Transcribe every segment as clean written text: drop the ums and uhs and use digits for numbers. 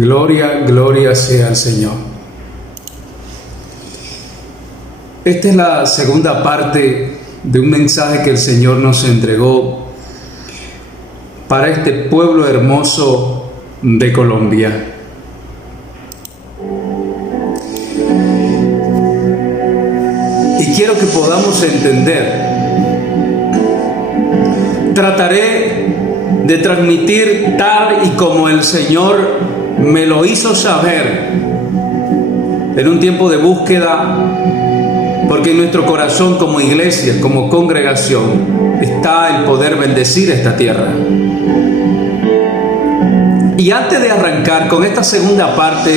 Gloria, gloria sea al Señor. Esta es la segunda parte de un mensaje que el Señor nos entregó para este pueblo hermoso de Colombia. Y quiero que podamos entender. Trataré de transmitir tal y como el Señor me lo hizo saber en un tiempo de búsqueda, porque en nuestro corazón como iglesia, como congregación, está el poder bendecir esta tierra. Y antes de arrancar con esta segunda parte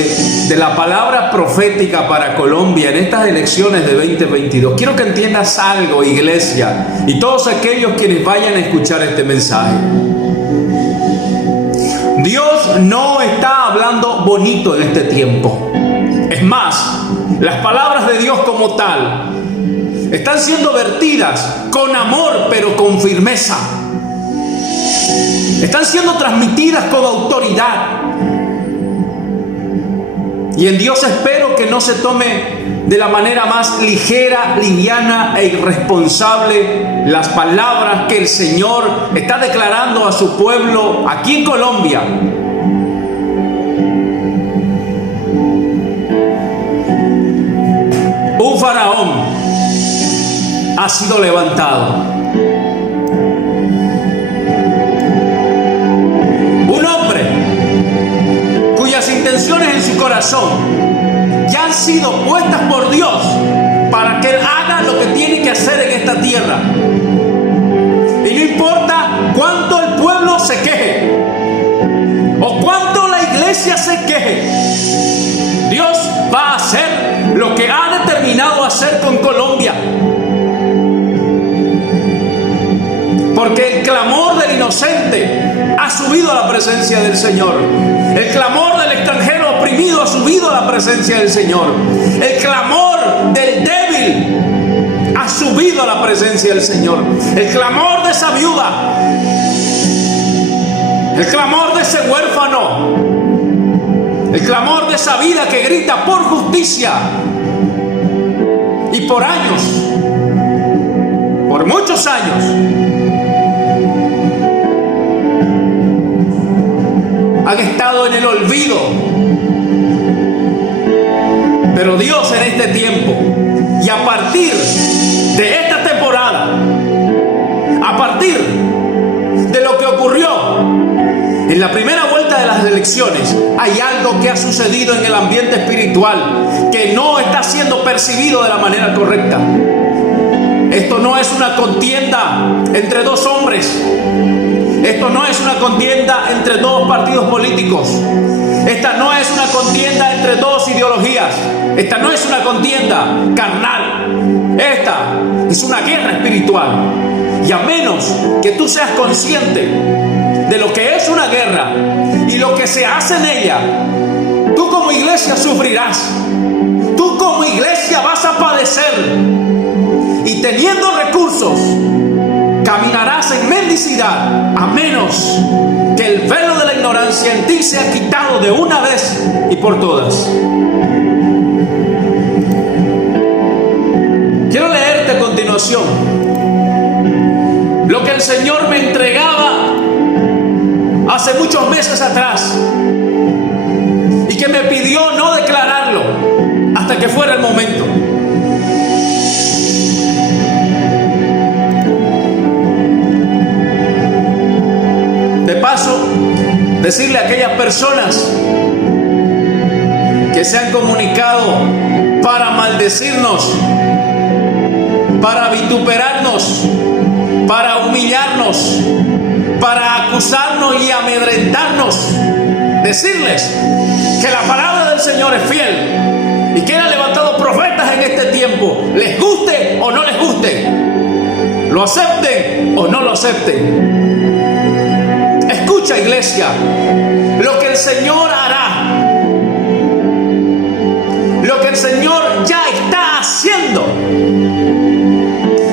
de la palabra profética para Colombia en estas elecciones de 2022, quiero que entiendas algo, iglesia, y todos aquellos quienes vayan a escuchar este mensaje. Dios no está hablando bonito en este tiempo. Es más, las palabras de Dios como tal están siendo vertidas con amor, pero con firmeza. Están siendo transmitidas con autoridad. Y en Dios espero que no se tome de la manera más ligera, liviana e irresponsable las palabras que el Señor está declarando a su pueblo aquí en Colombia. Un faraón ha sido levantado. Intenciones en su corazón ya han sido puestas por Dios para que Él haga lo que tiene que hacer en esta tierra. Y no importa cuánto el pueblo se queje o cuánto la iglesia se queje, Dios va a hacer lo que ha determinado hacer con Colombia. Porque el clamor del inocente ha subido a la presencia del Señor. El clamor del extranjero oprimido ha subido a la presencia del Señor. El clamor del débil ha subido a la presencia del Señor. El clamor de esa viuda, el clamor de ese huérfano, el clamor de esa vida que grita por justicia. Y por años, por muchos años, han estado en el olvido. Pero Dios en este tiempo y a partir de esta temporada, a partir de lo que ocurrió en la primera vuelta de las elecciones, hay algo que ha sucedido en el ambiente espiritual que no está siendo percibido de la manera correcta. Esto no es una contienda entre dos hombres. Esto no es una contienda entre dos partidos políticos. Esta no es una contienda entre dos ideologías. Esta no es una contienda carnal. Esta es una guerra espiritual. Y a menos que tú seas consciente de lo que es una guerra y lo que se hace en ella, tú como iglesia sufrirás. Tú como iglesia vas a padecer. Y teniendo recursos, caminarás en mendicidad, a menos que el velo de la ignorancia en ti sea quitado de una vez y por todas. Quiero leerte a continuación lo que el Señor me entregaba hace muchos meses atrás y que me pidió no declararlo hasta que fuera el momento. De paso, decirle a aquellas personas que se han comunicado para maldecirnos, para vituperarnos, para humillarnos, para acusarnos y amedrentarnos, decirles que la palabra del Señor es fiel y que Él ha levantado profetas en este tiempo, les guste o no les guste, lo acepten o no lo acepten. Escucha, iglesia, lo que el Señor hará, lo que el Señor ya está haciendo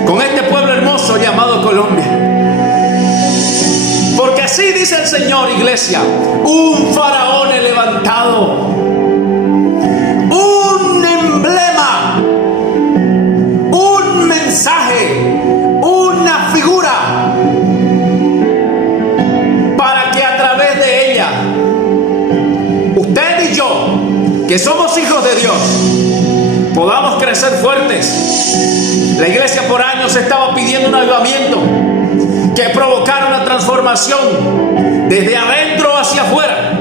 con este pueblo hermoso llamado Colombia. Porque así dice Dice el Señor, iglesia, un faraón he levantado, un emblema, un mensaje, una figura, para que a través de ella, usted y yo, que somos hijos de Dios, podamos crecer fuertes. La iglesia por años estaba pidiendo un avivamiento que provocara una transformación desde adentro hacia afuera,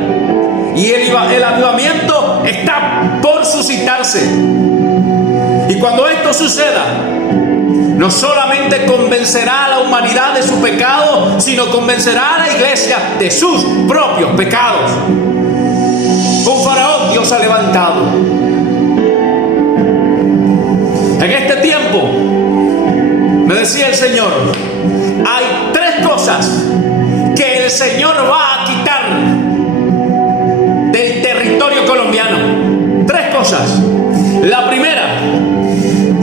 y el avivamiento está por suscitarse. Y cuando esto suceda, no solamente convencerá a la humanidad de su pecado, sino convencerá a la iglesia de sus propios pecados. Un faraón Dios ha levantado. En este tiempo, me decía el Señor, hay 3 cosas que el Señor va a quitar del territorio colombiano. 3 cosas. La primera,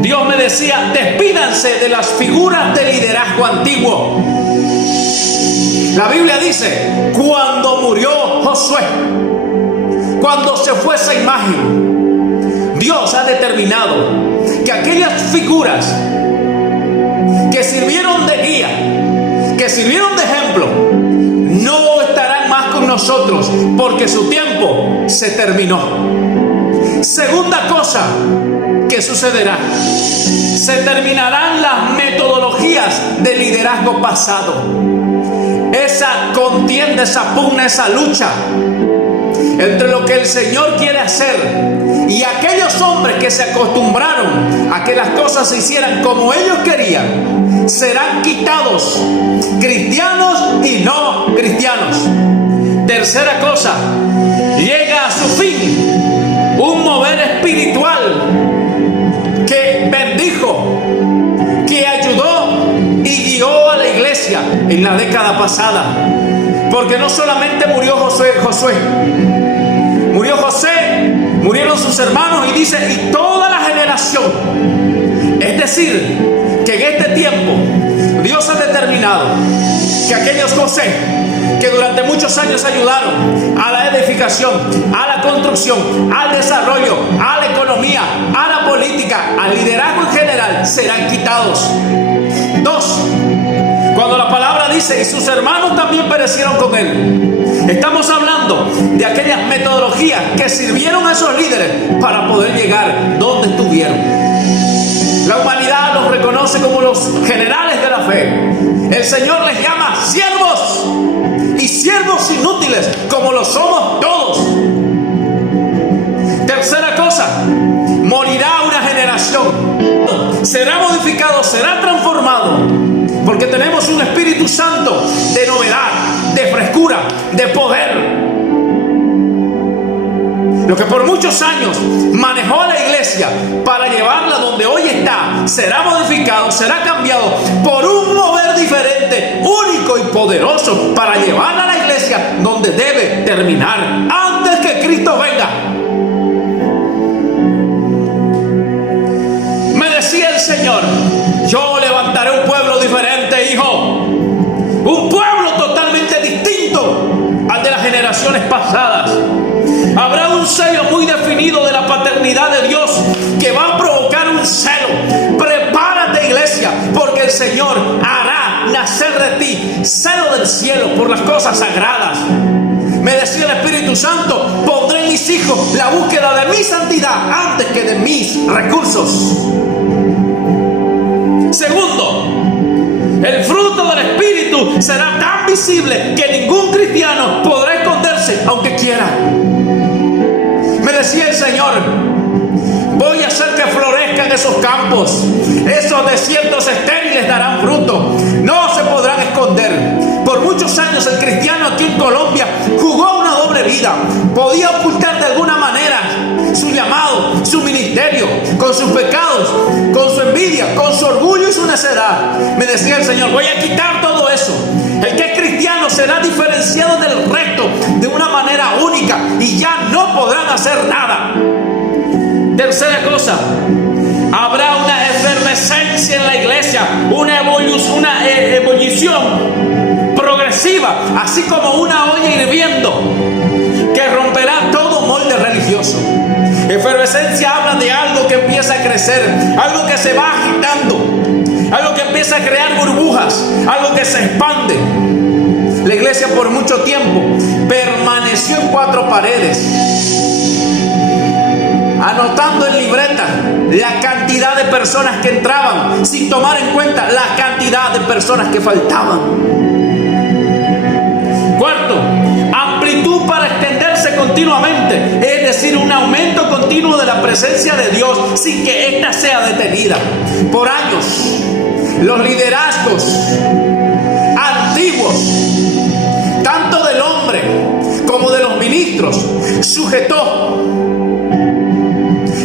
Dios me decía, despídanse de las figuras de liderazgo antiguo. La Biblia dice, cuando murió Josué, cuando se fue esa imagen, Dios ha determinado que aquellas figuras que sirvieron de guía, que sirvieron de ejemplo, no estarán más con nosotros porque su tiempo se terminó. Segunda cosa que sucederá, se terminarán las metodologías del liderazgo pasado. Esa contienda, esa pugna, esa lucha entre lo que el Señor quiere hacer y aquellos hombres que se acostumbraron a que las cosas se hicieran como ellos querían, serán quitados, cristianos y no cristianos. Tercera cosa, llega a su fin un mover espiritual que bendijo, que ayudó y guió a la iglesia en la década pasada. Porque no solamente murió Josué, murió José, murieron sus hermanos, y dice, y toda la generación. Es decir, que en este tiempo Dios ha determinado que aquellos José que durante muchos años ayudaron a la edificación, a la construcción, al desarrollo, a la economía, a la política, al liderazgo en general, serán quitados. 2. Cuando la palabra dice, y sus hermanos también perecieron con él, estamos hablando de aquellas metodologías que sirvieron a esos líderes para poder llegar donde estuvieron. La humanidad los reconoce como los generales de la fe. El Señor les llama siervos, y siervos inútiles como lo somos todos. Tercera cosa, morirá una generación, será modificado, será transformado, porque tenemos un Espíritu Santo de novedad, de frescura, de poder. Lo que por muchos años manejó a la iglesia para llevarla donde hoy está, será modificado, será cambiado por un mover diferente, único y poderoso, para llevarla a la iglesia donde debe terminar, antes que Cristo venga. Me decía el Señor, yo levantaré un pueblo diferente, hijo. Un pueblo totalmente distinto al de las generaciones pasadas. Habrá un sello muy definido de la paternidad de Dios que va a provocar un celo. Prepárate, iglesia, porque el Señor hará nacer de ti celo del cielo por las cosas sagradas. Me decía el Espíritu Santo, pondré en mis hijos la búsqueda de mi santidad antes que de mis recursos. Segundo, el fruto del Espíritu será tan visible que ningún cristiano podrá esconderse aunque quiera. Me decía el Señor, voy a hacer que florezcan esos campos, esos desiertos estériles darán fruto, no se podrán esconder. Por muchos años el cristiano aquí en Colombia jugó una doble vida, podía ocultar de alguna manera su llamado, su ministerio, con sus pecados, con su envidia, con su orgullo y su necedad. Me decía el Señor, voy a quitar todo eso. El que es cristiano será diferenciado del resto de una manera única y ya no podrán hacer nada. Tercera cosa, habrá una efervescencia en la iglesia, una ebullición progresiva ofensiva, así como una olla hirviendo que romperá todo molde religioso. Efervescencia habla de algo que empieza a crecer, algo que se va agitando, algo que empieza a crear burbujas, algo que se expande. La iglesia por mucho tiempo permaneció en cuatro paredes, anotando en libreta la cantidad de personas que entraban, sin tomar en cuenta la cantidad de personas que faltaban. Cuarto, amplitud para extenderse continuamente, es decir, un aumento continuo de la presencia de Dios sin que ésta sea detenida. Por años, los liderazgos antiguos, tanto del hombre como de los ministros, sujetó,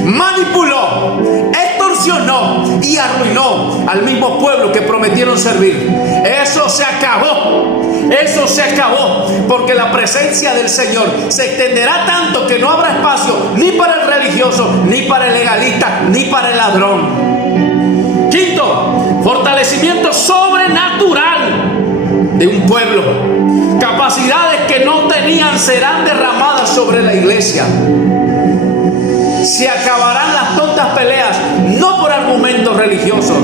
manipuló, extorsionó y arruinó al mismo pueblo que prometieron servir. Eso se acabó. Eso se acabó, porque la presencia del Señor se extenderá tanto que no habrá espacio ni para el religioso, ni para el legalista, ni para el ladrón. Quinto, fortalecimiento sobrenatural de un pueblo. Capacidades que no tenían serán derramadas sobre la iglesia. Se acabarán las tontas peleas, no por argumentos religiosos,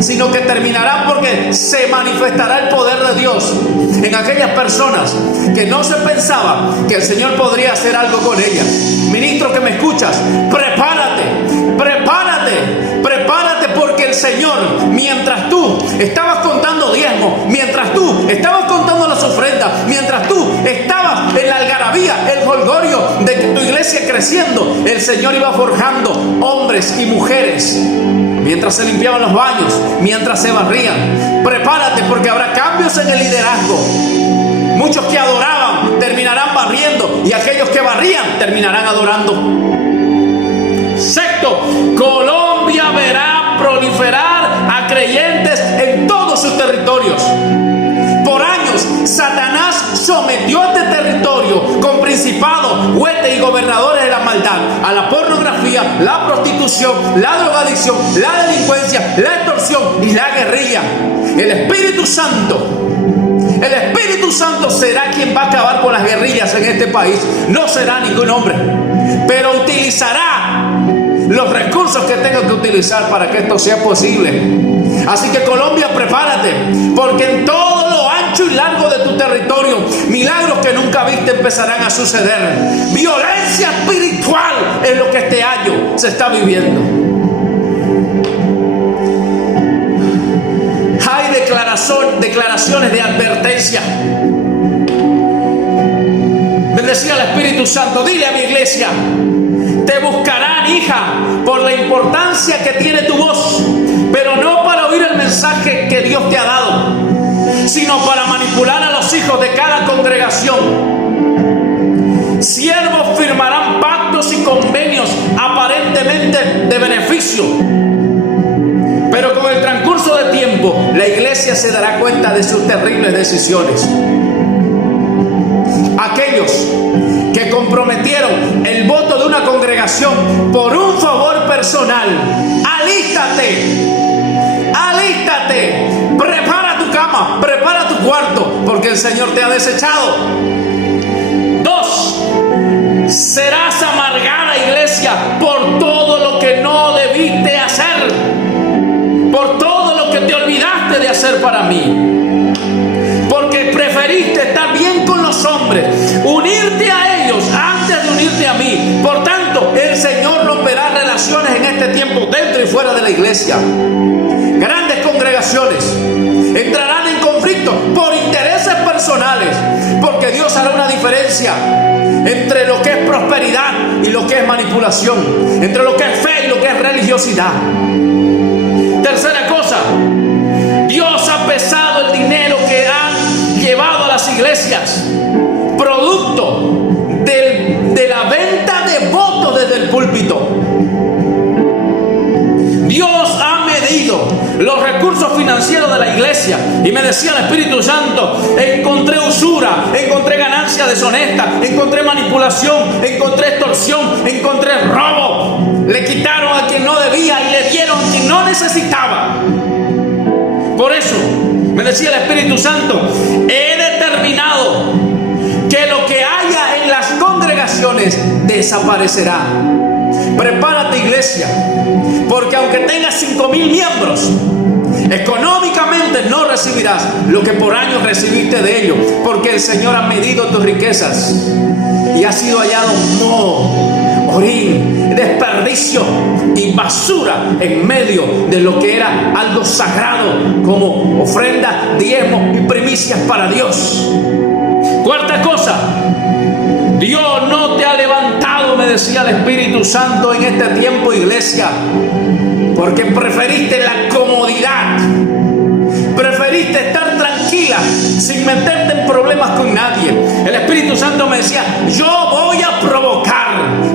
sino que terminarán porque se manifestará el poder de Dios en aquellas personas que no se pensaba que el Señor podría hacer algo con ellas. Ministro que me escuchas, prepárate, porque el Señor, mientras tú estabas contando diezmos, mientras tú estabas contando las ofrendas, mientras tú estabas en la algarabía, el jolgorio de tu iglesia creciendo, el Señor iba forjando hombres y mujeres. Mientras se limpiaban los baños, mientras se barrían. Prepárate, porque habrá cambios en el liderazgo. Muchos que adoraban terminarán barriendo, y aquellos que barrían terminarán adorando. Sexto, Colombia verá proliferar a creyentes en todos sus territorios. Por años, Satanás sometió este territorio con principados, huestes y gobernadores de la maldad a la pornografía, la prostitución, la drogadicción, la delincuencia, la extorsión y la guerrilla. El Espíritu Santo será quien va a acabar con las guerrillas en este país. No será ningún hombre, pero utilizará los recursos que tenga que utilizar para que esto sea posible. Así que Colombia, prepárate, porque en todo lo ancho y largo de tu territorio, milagros que nunca viste empezarán a suceder. Violencia espiritual es lo que este año se está viviendo. Hay declaraciones de advertencia. Me decía el Espíritu Santo, dile a mi iglesia: te buscarán, hija, por la importancia que tiene tu voz, pero no para oír el mensaje que Dios te ha dado, sino para manipular a los hijos de cada congregación. Siervos firmarán pactos y convenios aparentemente de beneficio, pero con el transcurso del tiempo la iglesia se dará cuenta de sus terribles decisiones. Aquellos que comprometieron el voto de una congregación por un favor personal, alístate, prepara tu cama, prepara tu cuarto, porque el Señor te ha desechado. 2. Serás amargada, iglesia, por todo lo que no debiste hacer, por todo lo que te olvidaste de hacer para mí, porque preferiste estar bien con los hombres, unirte a ellos antes de unirte a mí. Por tanto, el Señor romperá relaciones en este tiempo dentro y fuera de la iglesia. Grandes congregaciones entrarán en conflicto por intereses personales, porque Dios hará una diferencia entre lo que es prosperidad y lo que es manipulación, entre lo que es fe y lo que es religiosidad. Tercera cosa, Dios ha pesado el dinero que han llevado a las iglesias, producto de la venta de votos desde el púlpito. Dios ha medido los recursos financieros de la iglesia, y me decía el Espíritu Santo: encontré usura, encontré ganancia deshonesta, encontré manipulación, encontré extorsión, encontré robo. Le quitaron a quien no debía y le dieron a quien no necesitaba. Por eso me decía el Espíritu Santo: he determinado determinado que lo que haya en las congregaciones desaparecerá. Prepárate, iglesia, porque aunque tengas 5,000 miembros, económicamente no recibirás lo que por años recibiste de ellos, porque el Señor ha medido tus riquezas y ha sido hallado moho, orín, desperdicio y basura en medio de lo que era algo sagrado, como ofrenda, diezmos y primicias para Dios. Cuarta cosa, Dios no te ha levantado, me decía el Espíritu Santo en este tiempo, iglesia, porque preferiste la comodidad, preferiste estar tranquila sin meterte en problemas con nadie. El Espíritu Santo me decía: yo voy a provocar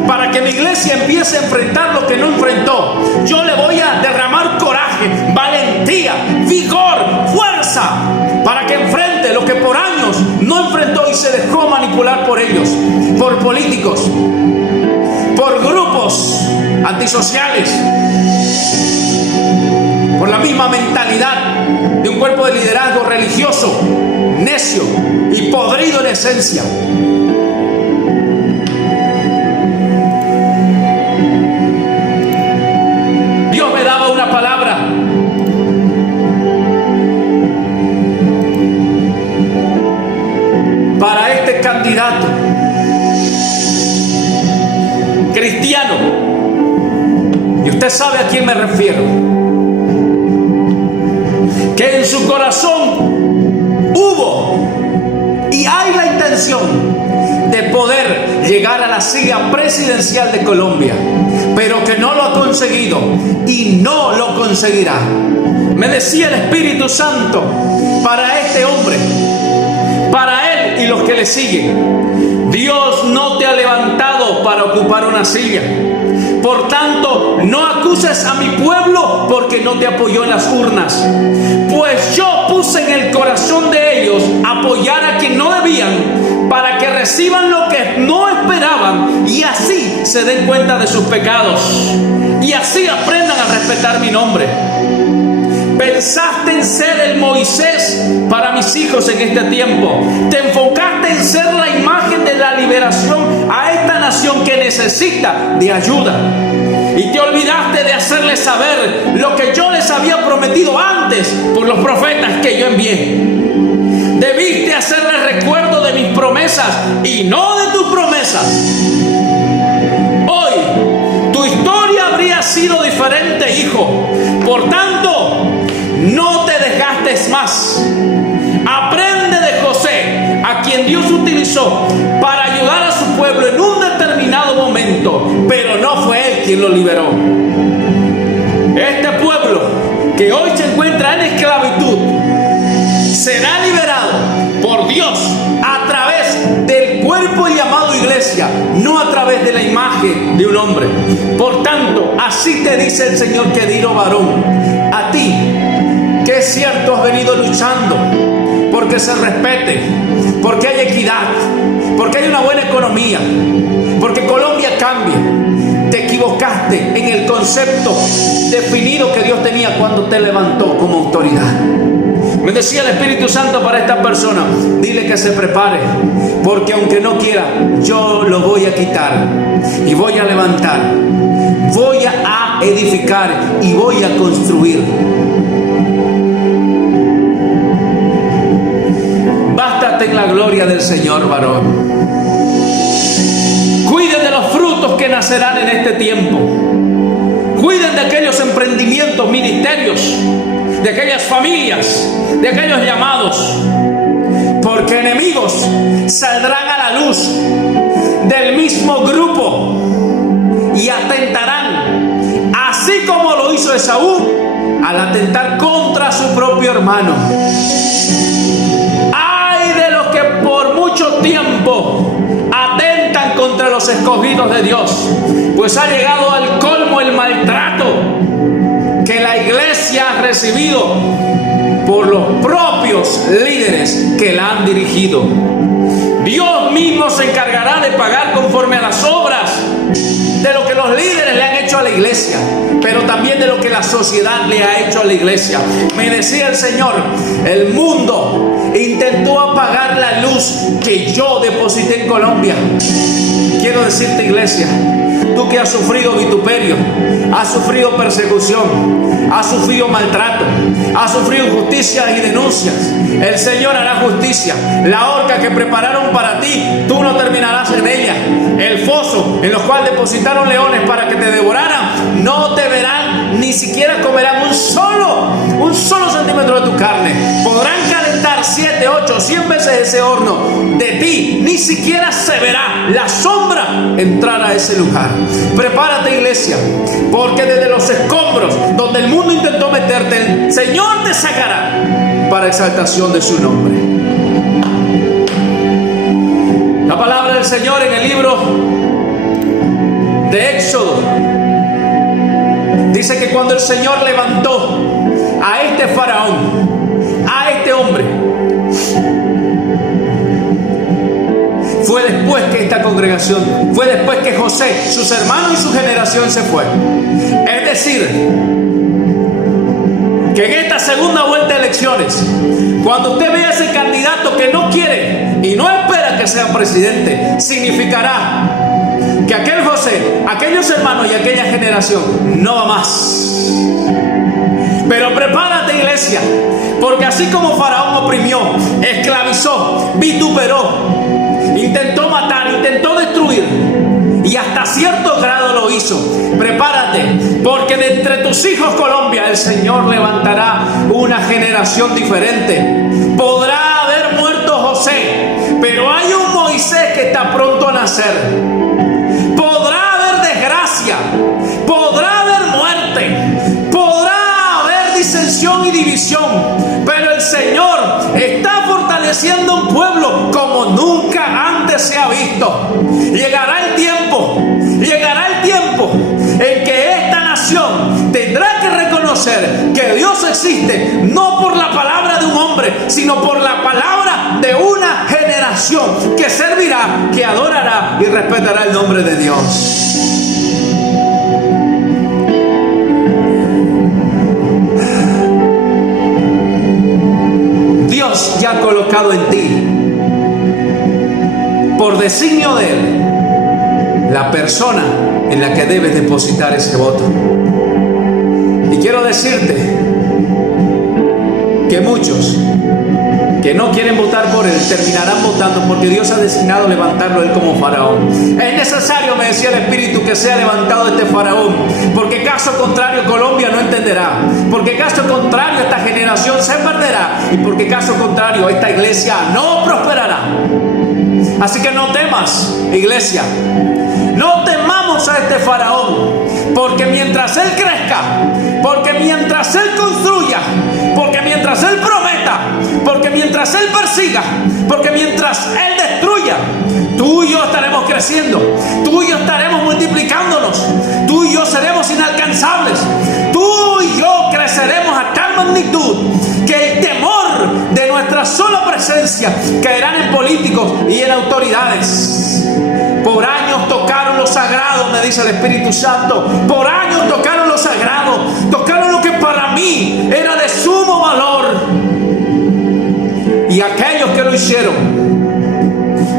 para que mi iglesia empiece a enfrentar lo que no enfrentó. Yo le voy a derramar coraje, valentía, vigor, fuerza, para que enfrente lo que por años no enfrentó y se dejó manipular por ellos, por políticos, por grupos antisociales, por la misma mentalidad de un cuerpo de liderazgo religioso, necio y podrido en esencia. Dios me daba una palabra para este candidato cristiano, y usted sabe a quién me refiero, que en su corazón hubo y hay la intención de poder llegar a la silla presidencial de Colombia, pero que no lo ha conseguido y no lo conseguirá. Me decía el Espíritu Santo para este hombre, para él y los que le siguen: Dios no te ha levantado para ocupar una silla. Por tanto, no acuses a mi pueblo porque no te apoyó en las urnas. Pues yo puse en el corazón de ellos apoyar a quien no debían, para que reciban lo que no esperaban y así se den cuenta de sus pecados y así aprendan a respetar mi nombre. Pensaste en ser el Moisés para mis hijos en este tiempo. Te enfocaste en ser la imagen de la liberación a esta nación que necesita de ayuda. Y te olvidaste de hacerles saber lo que yo les había prometido antes por los profetas que yo envié. Debiste hacerles recuerdo de mis promesas y no de tus promesas. Hoy tu historia habría sido diferente, hijo. Por tanto, no te desgastes más. Aprende de José, a quien Dios utilizó para ayudar a su pueblo en un determinado momento, pero no fue él quien lo liberó. Este pueblo que hoy se encuentra en esclavitud será liberado por Dios a través del cuerpo llamado iglesia, no a través de la imagen de un hombre. Por tanto, así te dice el Señor, querido varón, a ti que es cierto has venido luchando porque se respete, porque hay equidad, porque hay una buena economía, porque Colombia cambie. Te equivocaste en el concepto definido que Dios tenía cuando te levantó como autoridad. Me decía el Espíritu Santo para esta persona: dile que se prepare, porque aunque no quiera, yo lo voy a quitar y voy a levantar, voy a edificar y voy a construir. Bástate en la gloria del Señor, varón. Cuiden de los frutos que nacerán en este tiempo. Cuiden de aquellos emprendimientos, ministerios, de aquellas familias, de aquellos llamados, porque enemigos saldrán a la luz del mismo grupo y atentarán, así como lo hizo Esaú al atentar contra su propio hermano. Ay de los que por mucho tiempo atentan contra los escogidos de Dios, pues ha llegado al colmo el maltrato que la iglesia ha recibido por los propios líderes que la han dirigido. Dios mismo se encargará de pagar conforme a las obras de lo que los líderes le han hecho hecho a la iglesia, pero también de lo que la sociedad le ha hecho a la iglesia. Me decía el Señor, el mundo intentó apagar la luz que yo deposité en Colombia. Quiero decirte, iglesia, tú que has sufrido vituperio, has sufrido persecución, has sufrido maltrato, has sufrido injusticias y denuncias, el Señor hará justicia. La horca que prepararon para ti, tú no terminarás en ella. El foso en los cual depositaron leones para que te devoraran, no te verán, ni siquiera comerán un solo centímetro de tu carne. Podrán calentar 7, 8, 100 veces ese horno de ti, ni siquiera se verá la sombra entrar a ese lugar. Prepárate, iglesia, porque desde los escombros donde el mundo intentó meterte, el Señor te sacará para exaltación de su nombre. La palabra del Señor en el libro de Éxodo dice que cuando el Señor levantó a este faraón, a este hombre, fue después que esta congregación, fue después que José, sus hermanos y su generación se fue. Es decir, que en esta segunda vuelta de elecciones, cuando usted vea a ese candidato que no quiere y no espera que sea presidente, significará que aquel José, aquellos hermanos y aquella generación no va más. Pero prepárate, iglesia, porque así como Faraón oprimió, esclavizó, vituperó, intentó matar, intentó destruir, y hasta cierto grado lo hizo, prepárate, porque de entre tus hijos, Colombia, el Señor levantará una generación diferente. Podrá haber muerto José, pero hay un Moisés que está pronto a nacer. Podrá haber desgracia, podrá haber muerte, podrá haber disensión y división, pero el Señor está fortaleciendo un pueblo como nunca antes se ha visto. Llegará el tiempo en que esta nación tendrá que reconocer que Dios existe, no por la palabra de un hombre, sino por la palabra de una generación que servirá, que adorará y respetará el nombre de Dios. Dios ya ha colocado en ti, por designio de Él, la persona en la que debes depositar ese voto. Y quiero decirte que muchos que no quieren votar por Él terminarán votando, porque Dios ha designado levantarlo a Él como faraón. Es necesario, me decía el Espíritu, que sea levantado este faraón, porque caso contrario Colombia no entenderá, porque caso contrario esta generación se perderá, y porque caso contrario esta iglesia no prosperará. Así que no temas, iglesia, no temamos a este faraón, porque mientras él crezca, porque mientras él construya, porque mientras él prometa, porque mientras él persiga, porque mientras él destruya, tú y yo estaremos creciendo, tú y yo estaremos multiplicándonos, tú y yo seremos inalcanzables, tú y yo creceremos a tal magnitud que el temor de nuestra sola presencia caerán en políticos y en autoridades. Por años tocaron lo sagrado, me dice el Espíritu Santo. Por años tocaron lo sagrado, tocaron lo que para mí era de sumo valor. Y aquellos que lo hicieron,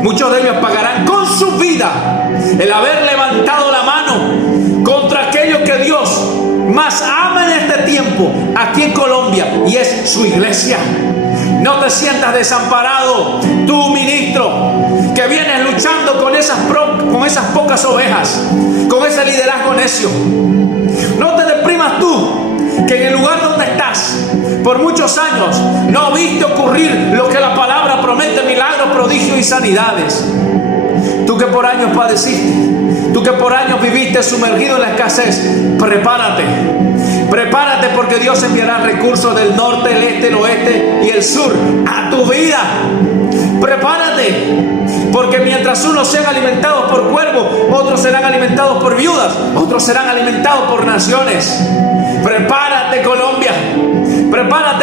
muchos de ellos pagarán con su vida el haber levantado la mano contra aquello que Dios más ama en este tiempo aquí en Colombia, y es su iglesia. No te sientas desamparado, tú ministro, que vienes luchando con esas pocas ovejas, con ese liderazgo necio. No te deprimas tú, que en el lugar donde estás, por muchos años, no viste ocurrir lo que la palabra promete: milagros, prodigios y sanidades. Tú que por años padeciste, tú que por años viviste sumergido en la escasez, prepárate, porque Dios enviará recursos del norte, el este, el oeste y el sur a tu vida. Prepárate, porque mientras unos sean alimentados por cuervos, otros serán alimentados por viudas, otros serán alimentados por naciones. Prepárate,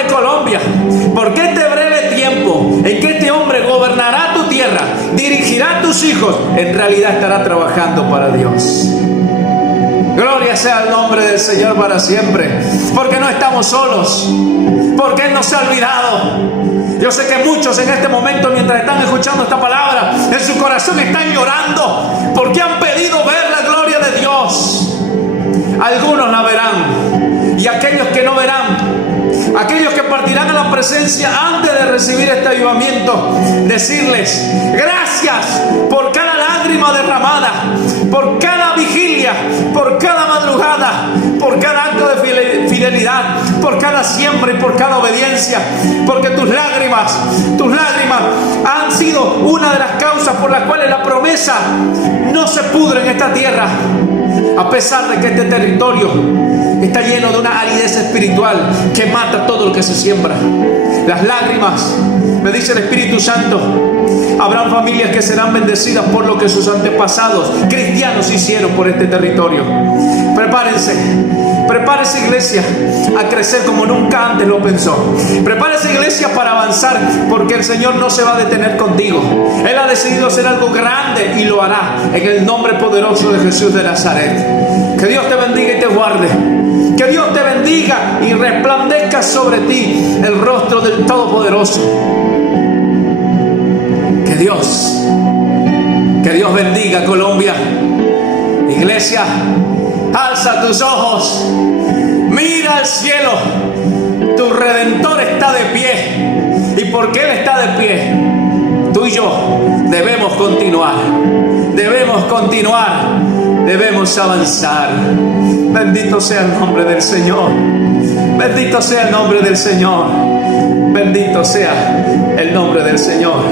Colombia, porque este breve tiempo en que este hombre gobernará tu tierra, dirigirá a tus hijos, en realidad estará trabajando para Dios. Gloria sea el nombre del Señor para siempre. Porque no estamos solos. Porque Él no se ha olvidado. Yo sé que muchos en este momento, mientras están escuchando esta palabra, en su corazón están llorando porque han pedido ver la gloria de Dios. Algunos la verán, y aquellos que no verán, aquellos que partirán a la presencia antes de recibir este avivamiento, decirles gracias por cada lágrima derramada, por cada vigilia, por cada madrugada, por cada acto de fidelidad, por cada siembra y por cada obediencia, porque tus lágrimas han sido una de las causas por las cuales la promesa no se pudre en esta tierra. A pesar de que este territorio está lleno de una aridez espiritual que mata todo lo que se siembra. Las lágrimas, me dice el Espíritu Santo, habrán familias que serán bendecidas por lo que sus antepasados cristianos hicieron por este territorio. Prepárese iglesia a crecer como nunca antes lo pensó. Prepárese iglesia para avanzar, porque el Señor no se va a detener contigo. Él ha decidido hacer algo grande y lo hará en el nombre poderoso de Jesús de Nazaret. Que Dios te bendiga y te guarde. Que Dios te bendiga y resplandezca sobre ti el rostro del Todopoderoso. Que Dios bendiga Colombia. Iglesia, alza tus ojos, mira al cielo. Tu Redentor está de pie, y porque Él está de pie, tú y yo debemos continuar, debemos avanzar. Bendito sea el nombre del Señor, bendito sea el nombre del Señor, bendito sea el nombre del Señor.